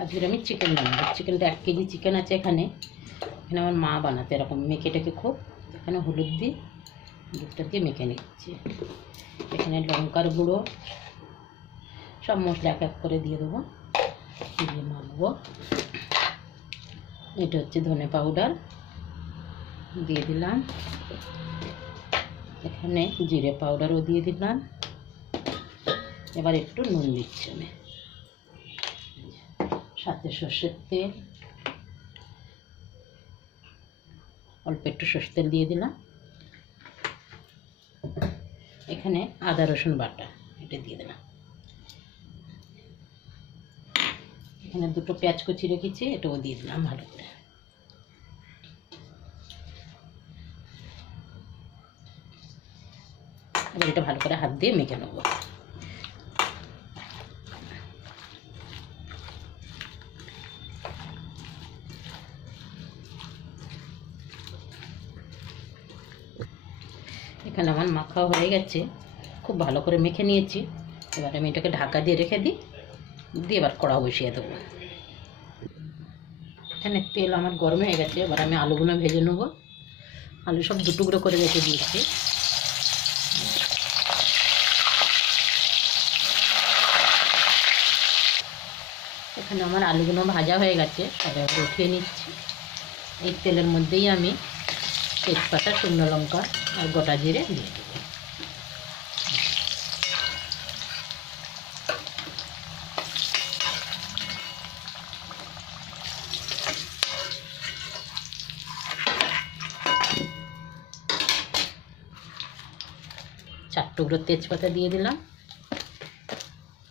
আজকে আমি চিকেন বানাবো। চিকেনটা 1 কেজি চিকেন আছে এখানে। এখানে আমার মা বানাতে এরকম মেখেটাকে খুব এখানে হলুদ দিয়ে দুধটা দিয়ে মেখে নিচ্ছি। এখানে লঙ্কার গুঁড়ো সব মশলা এক এক করে দিয়ে দেবো, দিয়ে মাখবো। এটা হচ্ছে ধনে পাউডার দিয়ে দিলাম, এখানে জিরে পাউডারও দিয়ে দিলাম। এবার একটু নুন দিচ্ছি আমি, সাথে সর্ষের তেল, অল্প একটু সর্ষের তেল দিয়ে দিলাম। এখানে আদা রসুন বাটা এটা দিয়ে দিলাম। এখানে 2টো পেঁয়াজ কুচি রেখেছি, এটাও দিয়ে দিলাম ভালো করে। এবার এটা ভালো করে হাত দিয়ে মেখে নেবো। এখানে আমার মাখা হয়ে গেছে, খুব ভালো করে মেখে নিয়েছি। এবার আমি এটাকে ঢাকা দিয়ে রেখে দিই, দিয়ে এবার কড়া বসিয়ে দেবো। এখানে তেল আমার গরম হয়ে গেছে, এবার আমি আলুগুলো ভেজে নেবো। আলু সব 2 টুকরো করে রেখে দিয়েছি। এখানে আমার আলুগুলো ভাজা হয়ে গেছে, সবাই উঠিয়ে নিচ্ছি। এই তেলের মধ্যেই আমি তেজপাতা, শুকনো লঙ্কা আর গোটা জিরে দিয়ে দেবো। চার টুকরো তেজপাতা দিয়ে দিলাম,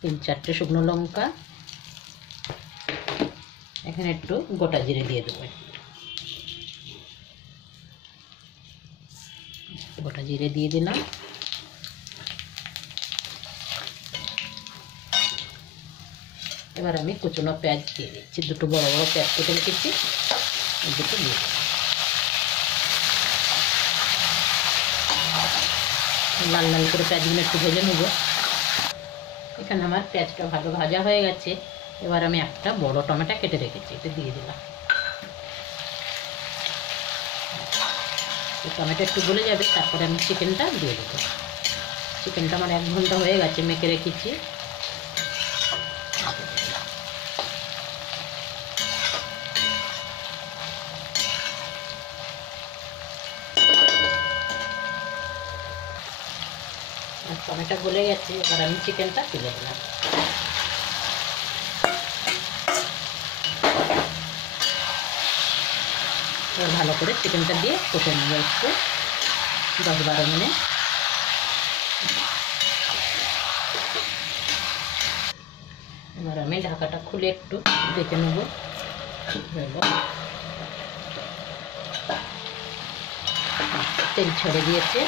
3-4টে শুকনো লঙ্কা, এখানে একটু গোটা জিরে দিয়ে দেবো। গোটা জিরে দিয়ে দিলাম। এবার আমি কুচনো পেঁয়াজ দিয়ে দিচ্ছি, 2টো বড় বড় পেঁয়াজ কেটে রেখেছি, এই 2টো দিয়ে লাল লাল করে পেঁয়াজগুলো একটু ভেজে নেব। এখানে আমার পেঁয়াজটা ভালো ভাজা হয়ে গেছে। এবার আমি একটা বড় টমেটো কেটে রেখেছি, এটা দিয়ে দিলাম। টমেটো একটু গলে যাবে, তারপরে আমি চিকেনটা দিয়ে দেবো। চিকেনটা আমার 1 ঘন্টা হয়ে গেছে, মেখে রেখেছি। টমেটো গলে গেছে, এবার আমি চিকেনটা তুলে দিলাম। এবার ভালো করে চিকেনটা দিয়ে কষে নেবো একটু 10-12 মিনিট। এবার আমি ঢাকাটা খুলে একটু দেখে নেব। তেল ছেড়ে দিয়েছে,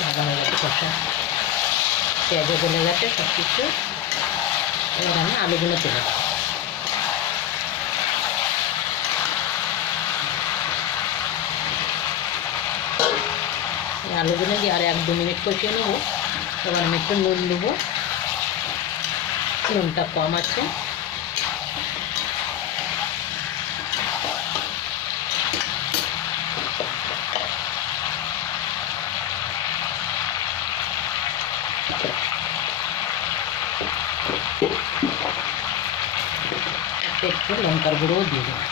ভাজা হয়ে গেছে কষা, পেঁয়াজও গলে গেছে সব কিছু। এবার আমি আলুগুলো তুলে দেবো। আলুগুলো দিয়ে আর 1-2 মিনিট কষিয়ে নেব। এবার আমি একটু নুন দেবো, নুনটা কম আছে। একটু লঙ্কার গুঁড়োও দিয়ে দেবো।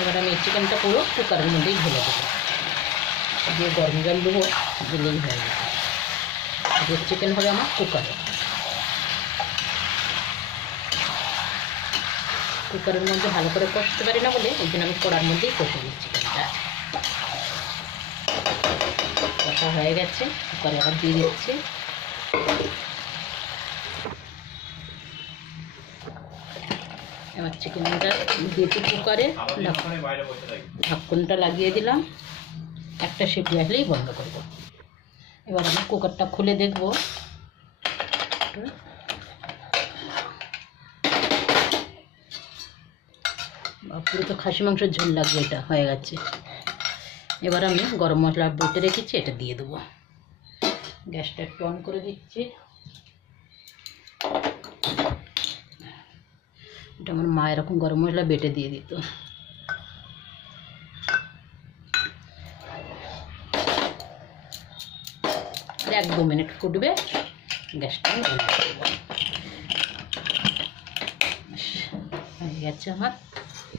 এবার আমি চিকেনটা পুরো কুকারের মধ্যেই ঢেলে দেবো, দিয়ে গরম জল দেবো, দিলেই হয়ে যাবে। যে চিকেন হবে আমার কুকারে। কুকারের মধ্যে ভালো করে কষতে পারি না বলে ওই জন্য আমি কড়ার মধ্যেই কষে দিই চিকেনটা। কষা হয়ে গেছে, কুকারে আবার দিয়ে দিচ্ছি। এবার চিকেনটা দিয়েছি কুকারে, ঢাকনটা লাগিয়ে দিলাম। একটা সিটি আসলেই বন্ধ করব। এবার আমি কুকারটা খুলে দেখব। পুরো তো খাসি মাংসের ঝোল লাগবে, এটা হয়ে গেছে। এবার আমি গরম মশলা বেটে রেখেছি, এটা দিয়ে দেবো। গ্যাসটা একটু অন করে দিচ্ছি। এটা আমার মা এরকম গরম মশলা বেটে দিয়ে দিত। আর 1-2 মিনিট ফুটবে, গ্যাসটা বন্ধ করে দেবো। হয়ে গেছে আমার।